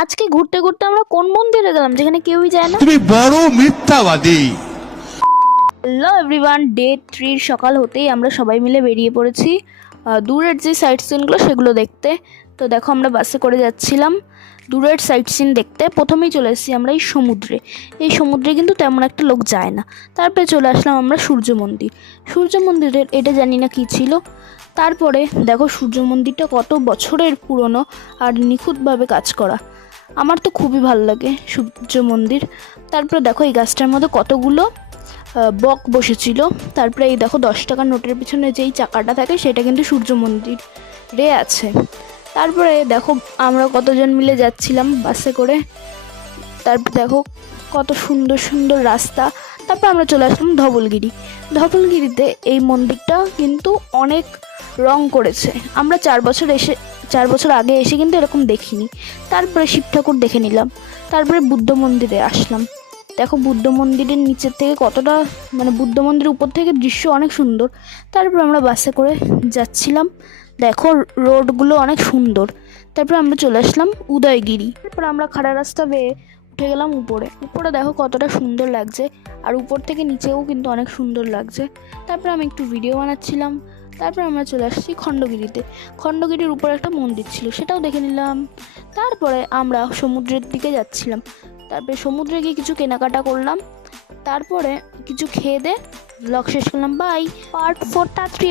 আজকে ঘুরতে ঘুরতে আমরা কোন মন্দিরে গেলাম যেখানে কেউই যায় না? তুমি বড় মিথ্যাবাদী। হ্যালো এভরিওয়ান, ডে 3 সকাল হতেই আমরা সবাই মিলে বেরিয়ে পড়েছি দূরের যে সাইট সিনগুলো সেগুলো দেখতে। তো দেখো আমরা বাসে করে যাচ্ছিলাম দূরের সাইট সিন দেখতে। প্রথমেই চলে এসেছি আমরা এই সমুদ্রে। এই সমুদ্রে কিন্তু তেমন একটা লোক যায় না। তারপরে চলে আসলাম আমরা সূর্য মন্দির। সূর্য মন্দিরের এটা জানি না কী ছিল। তারপরে দেখো সূর্য মন্দিরটা কত বছরের পুরনো আর নিখুঁতভাবে কাজ করা। আমার তো খুবই ভালো লাগে সূর্য মন্দির। তারপরে দেখো এই গাছটার মধ্যে কতগুলো বক বসেছিল। তারপরে এই দেখো 10 টাকার নোটের পিছনে যেই চাকাটা থাকে সেটা কিন্তু সূর্য মন্দিরে আছে। তারপরে দেখো আমরা কতজন মিলে যাচ্ছিলাম বাসে করে। তারপর দেখো কত সুন্দর সুন্দর রাস্তা। তারপর আমরা চলে আসলাম ধবলগিরি। ধবলগিরিতে এই মন্দিরটা কিন্তু অনেক রং করেছে। আমরা 4 বছর আগে এসে কিন্তু এরকম দেখিনি। তারপরে শিব ঠাকুর দেখে নিলাম। তারপরে বুদ্ধ মন্দিরে আসলাম। দেখো বুদ্ধ মন্দিরের নিচের থেকে কতটা, মানে বুদ্ধ মন্দিরের উপর থেকে দৃশ্য অনেক সুন্দর। তারপর আমরা বাসে করে যাচ্ছিলাম। দেখো রোডগুলো অনেক সুন্দর। তারপর আমরা চলে আসলাম উদয়গিরি। তারপর আমরা খাড়া রাস্তা বেয়ে উঠে গেলাম উপরে। উপরে দেখো কতটা সুন্দর লাগছে, আর উপর থেকে নিচেও কিন্তু অনেক সুন্দর লাগছে। তারপর আমি একটু ভিডিও বানাচ্ছিলাম। তারপর আমরা চলে আসছি খণ্ডগিরিতে। খণ্ডগিরির উপরে একটা মন্দির ছিল, সেটাও দেখে নিলাম। তারপরে আমরা সমুদ্রের দিকে যাচ্ছিলাম। তারপরে সমুদ্রে গিয়ে কিছু কেনাকাটা করলাম। তারপরে কিছু খেয়ে দিয়ে ব্লগ শেষ করলাম। বাই। পার্ট 4 তাড়াতাড়ি